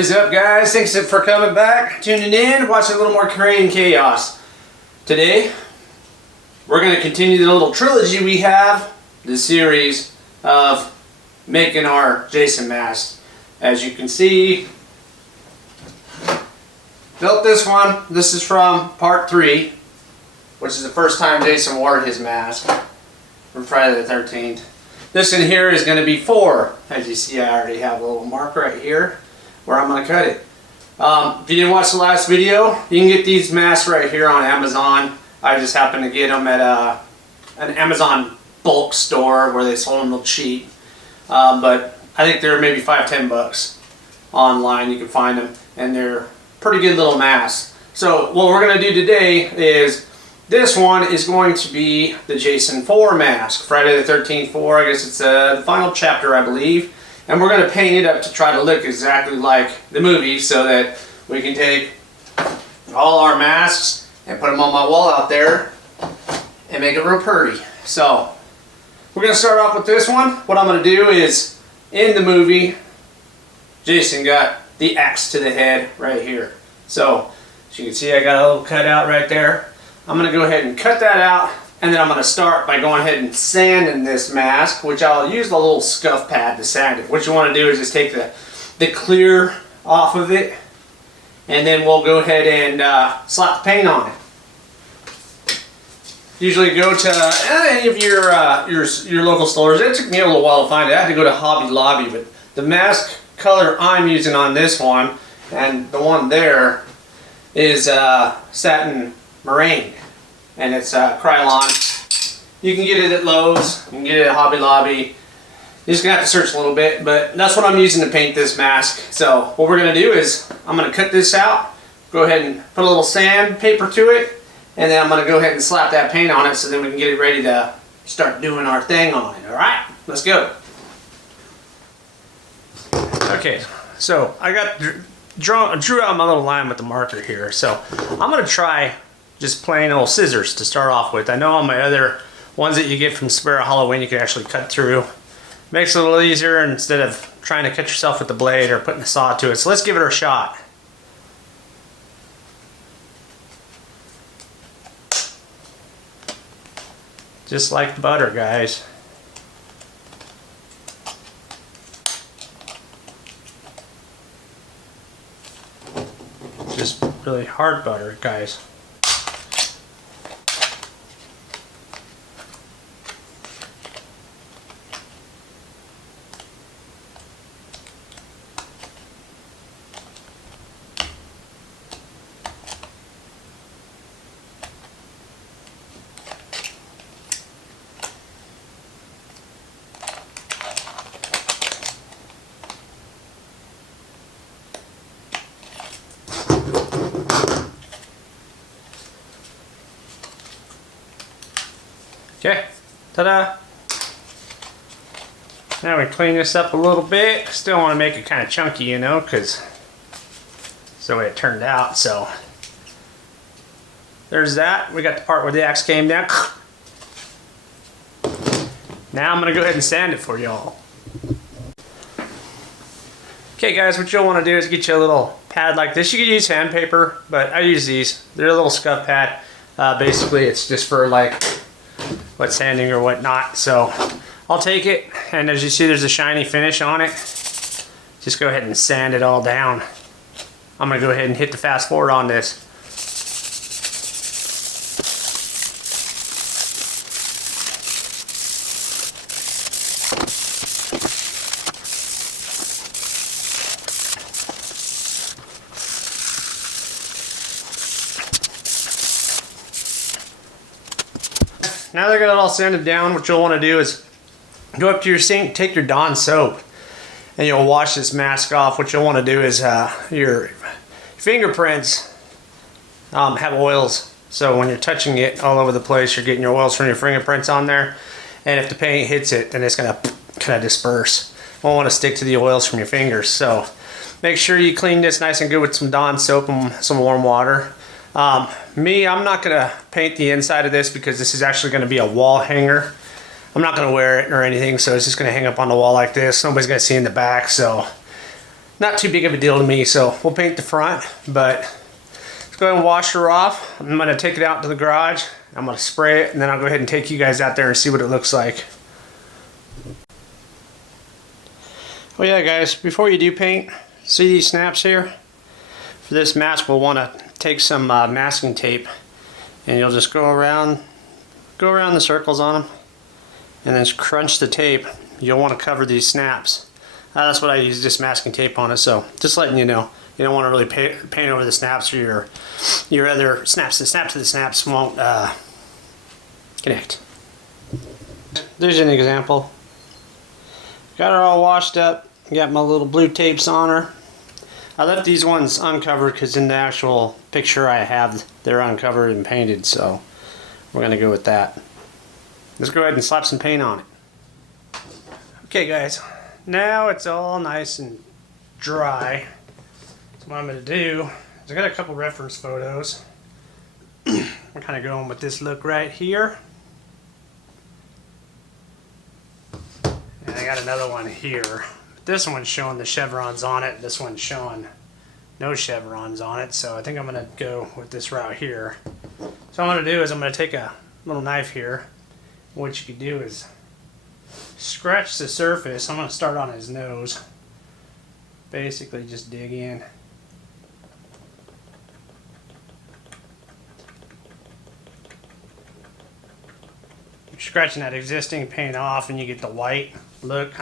What is up, guys? Thanks for coming back, tuning in, watching a little more Korean chaos. Today, we're going to continue the little trilogy we have, the series of making our Jason mask. As you can see, built this one. This is from part 3, which is the first time Jason wore his mask from Friday the 13th. This in here is going to be 4. As you see, I already have a little mark right here where I'm going to cut it. If you didn't watch the last video, you can get these masks right here on Amazon. I just happened to get them at an Amazon bulk store where they sold them real cheap. But I think they're maybe $5–10 bucks online. You can find them, and they're pretty good little masks. So what we're going to do today is this one is going to be the Jason 4 mask. Friday the 13th 4, I guess it's the final chapter, I believe. And we're going to paint it up to try to look exactly like the movie so that we can take all our masks and put them on my wall out there and make it real pretty. So we're going to start off with this one. What I'm going to do is, in the movie, Jason got the axe to the head right here. So as you can see, I got a little cutout right there. I'm going to go ahead and cut that out, and then I'm going to start by going ahead and sanding this mask, which I'll use the little scuff pad to sand it. What you want to do is just take the clear off of it, and then we'll go ahead and slap the paint on it. Usually go to any of your local stores. It took me a little while to find it. I had to go to Hobby Lobby, but the mask color I'm using on this one and the one there is satin meringue, and it's Krylon. You can get it at Lowe's, you can get it at Hobby Lobby. You're just gonna have to search a little bit, but that's what I'm using to paint this mask. So what we're gonna do is I'm gonna cut this out, go ahead and put a little sandpaper to it, and then I'm gonna go ahead and slap that paint on it so then we can get it ready to start doing our thing on it. Alright, let's go. Okay, so I drew out my little line with the marker here. So I'm gonna try just plain old scissors to start off with. I know on my other ones that you get from Spirit Halloween you can actually cut through. Makes it a little easier instead of trying to cut yourself with the blade or putting a saw to it. So let's give it a shot. Just like butter, guys. Just really hard butter, guys. Okay, ta-da! Now we clean this up a little bit. Still want to make it kind of chunky, you know, because it's the way it turned out. So there's that. We got the part where the axe came down. Now I'm going to go ahead and sand it for y'all. Okay guys, what you'll want to do is get you a little pad like this. You could use sandpaper, but I use these. They're a little scuff pad. Basically it's just for like wet sanding or whatnot. So I'll take it, and as you see there's a shiny finish on it. Just go ahead and sand it all down. I'm going to go ahead and hit the fast forward on this. Now that I got it all sanded down, what you'll want to do is go up to your sink, take your Dawn soap, and you'll wash this mask off. What you'll want to do is your fingerprints have oils, so when you're touching it all over the place, you're getting your oils from your fingerprints on there, and if the paint hits it, then it's going to kind of disperse. You won't want to stick to the oils from your fingers, so make sure you clean this nice and good with some Dawn soap and some warm water. I'm not going to paint the inside of this because this is actually going to be a wall hanger. I'm not going to wear it or anything, so it's just going to hang up on the wall like this. Nobody's going to see in the back, so not too big of a deal to me, so we'll paint the front, but let's go ahead and wash her off. I'm gonna take it out to the garage, I'm gonna spray it, and then I'll go ahead and take you guys out there and see what it looks like. Oh yeah guys, before you do paint, see these snaps here? For this mask we'll want to take some masking tape, and you'll just go around the circles on them, and then crunch the tape. You'll want to cover these snaps. That's what I use, just masking tape on it, so just letting you know. You don't want to really paint over the snaps, or your other snaps. The snaps to the snaps won't connect. There's an example. Got her all washed up. Got my little blue tapes on her. I left these ones uncovered because in the actual picture I have, they're uncovered and painted, so we're going to go with that. Let's go ahead and slap some paint on it. Okay guys, now it's all nice and dry. So what I'm going to do is I got a couple reference photos. I'm kind of going with this look right here. And I got another one here. This one's showing the chevrons on it. This one's showing no chevrons on it. So I think I'm going to go with this route here. So what I'm going to do is I'm going to take a little knife here. What you can do is scratch the surface. I'm going to start on his nose. Basically just dig in. You're scratching that existing paint off and you get the white look.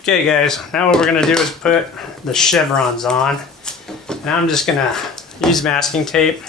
Okay guys, now what we're going to do is put the chevrons on. And I'm just going to use masking tape.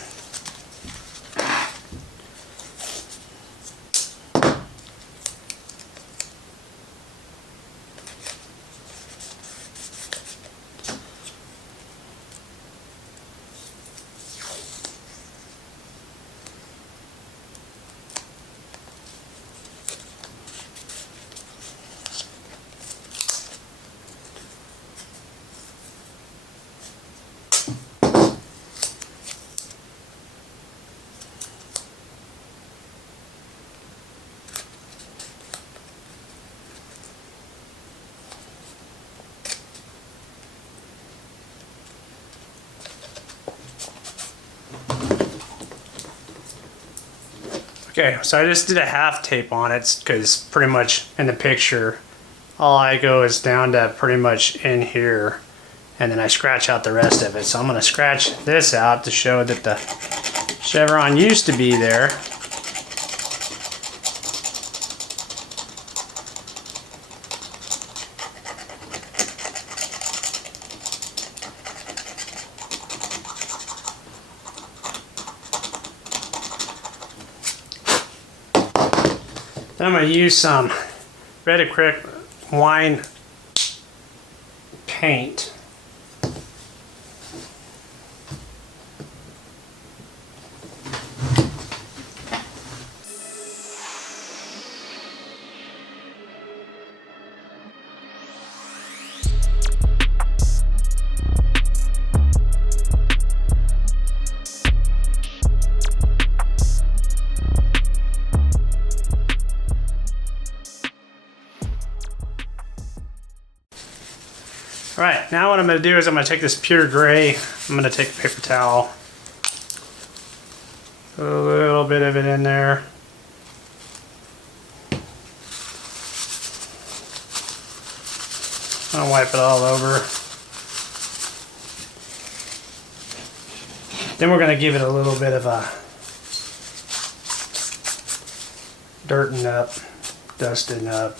Okay, so I just did a half tape on it because pretty much in the picture, all I go is down to pretty much in here, and then I scratch out the rest of it. So I'm going to scratch this out to show that the chevron used to be there. Then I'm going to use some red acrylic wine paint. Alright, now what I'm going to do is I'm going to take this pure gray, I'm going to take a paper towel, put a little bit of it in there. I'll wipe it all over. Then we're going to give it a little bit of a dirting up, dusting up.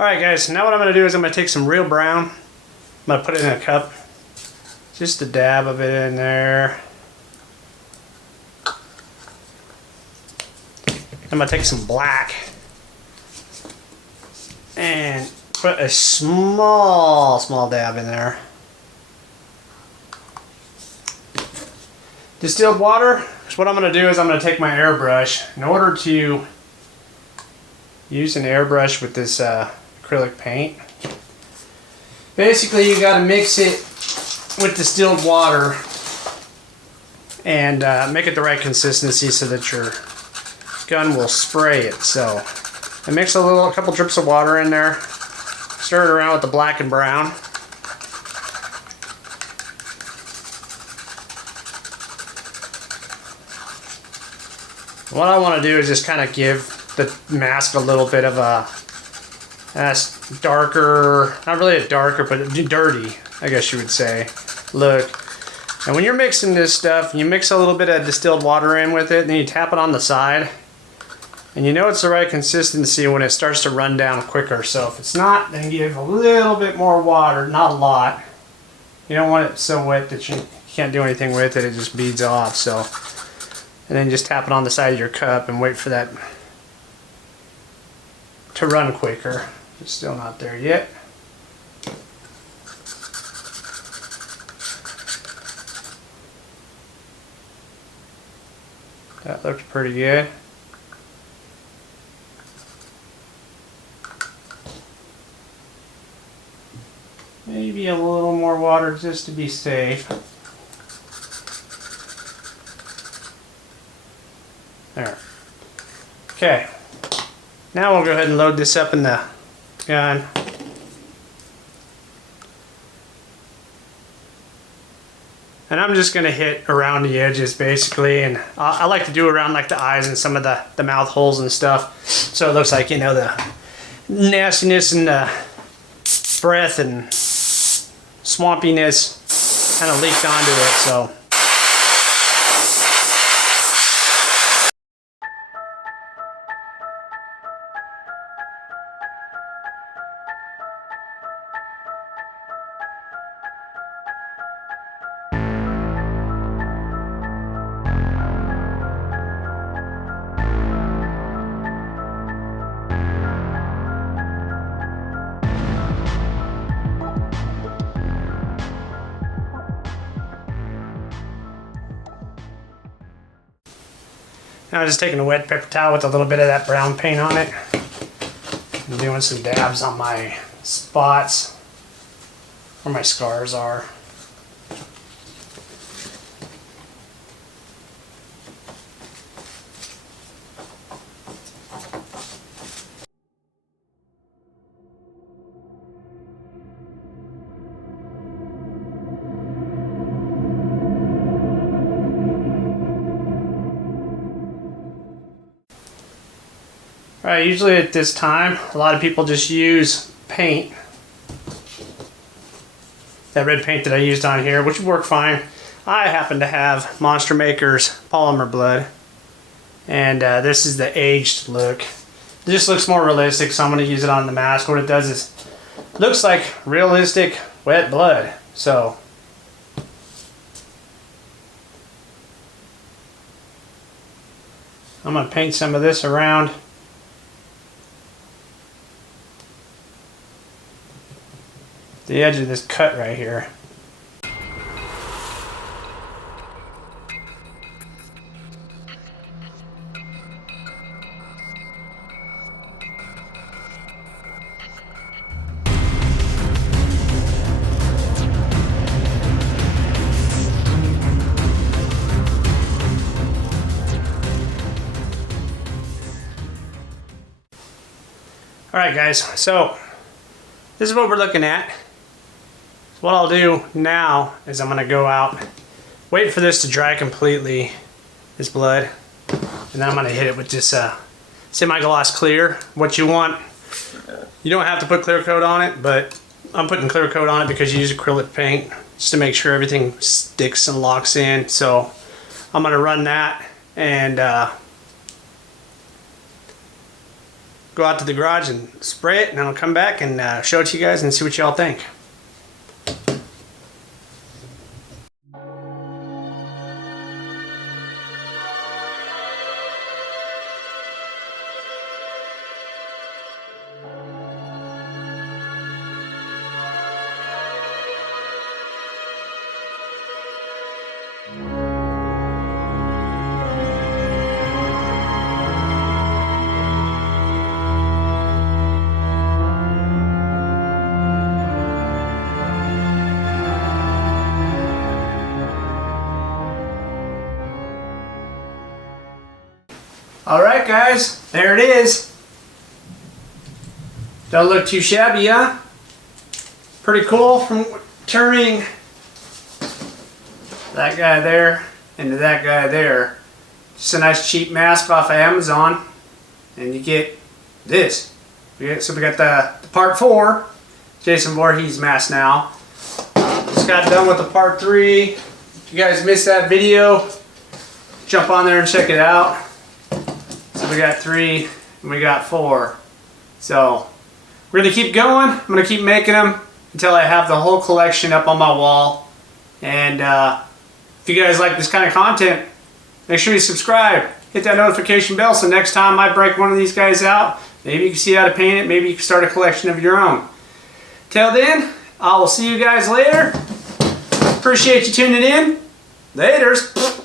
Alright guys, now what I'm going to do is I'm going to take some real brown, I'm going to put it in a cup, just a dab of it in there. I'm going to take some black and put a small dab in there. Distilled water, so what I'm going to do is I'm going to take my airbrush. In order to use an airbrush with this acrylic paint, basically you got to mix it with distilled water and make it the right consistency so that your gun will spray it. So I mix a couple drips of water in there, stir it around with the black and brown. What I want to do is just kind of give the mask a little bit of a darker, not really a darker, but dirty, I guess you would say, look. And when you're mixing this stuff, you mix a little bit of distilled water in with it, and then you tap it on the side. And you know it's the right consistency when it starts to run down quicker. So if it's not, then give a little bit more water, not a lot. You don't want it so wet that you can't do anything with it, it just beads off. So, and then just tap it on the side of your cup and wait for that to run quicker. It's still not there yet. That looks pretty good. Maybe a little more water just to be safe. There. Okay. Now we'll go ahead and load this up in the gun. And I'm just gonna hit around the edges basically, and I like to do around like the eyes and some of the mouth holes and stuff, so it looks like, you know, the nastiness and the breath and swampiness kind of leaked onto it. So now I'm just taking a wet paper towel with a little bit of that brown paint on it and doing some dabs on my spots where my scars are. Alright, usually at this time, a lot of people just use paint. That red paint that I used on here, which would work fine. I happen to have Monster Maker's Polymer Blood. And this is the aged look. It just looks more realistic, so I'm going to use it on the mask. What it does is, looks like realistic wet blood. So I'm going to paint some of this around. The edge of this cut right here. Alright guys, so this is what we're looking at. What I'll do now is I'm going to go out, wait for this to dry completely, this blood, and then I'm going to hit it with this semi-gloss clear. What you want, you don't have to put clear coat on it, but I'm putting clear coat on it because you use acrylic paint just to make sure everything sticks and locks in. So I'm going to run that and go out to the garage and spray it, and then I'll come back and show it to you guys and see what y'all think. Alright guys, there it is. Don't look too shabby, huh? Pretty cool from turning that guy there into that guy there. Just a nice cheap mask off of Amazon. And you get this. So we got the part 4 Jason Voorhees mask now. Just got done with the part 3. If you guys missed that video, jump on there and check it out. So we got 3 and we got 4. So we're going to keep going. I'm going to keep making them until I have the whole collection up on my wall. And if you guys like this kind of content, make sure you subscribe. Hit that notification bell so next time I break one of these guys out, maybe you can see how to paint it. Maybe you can start a collection of your own. Till then, I will see you guys later. Appreciate you tuning in. Laters.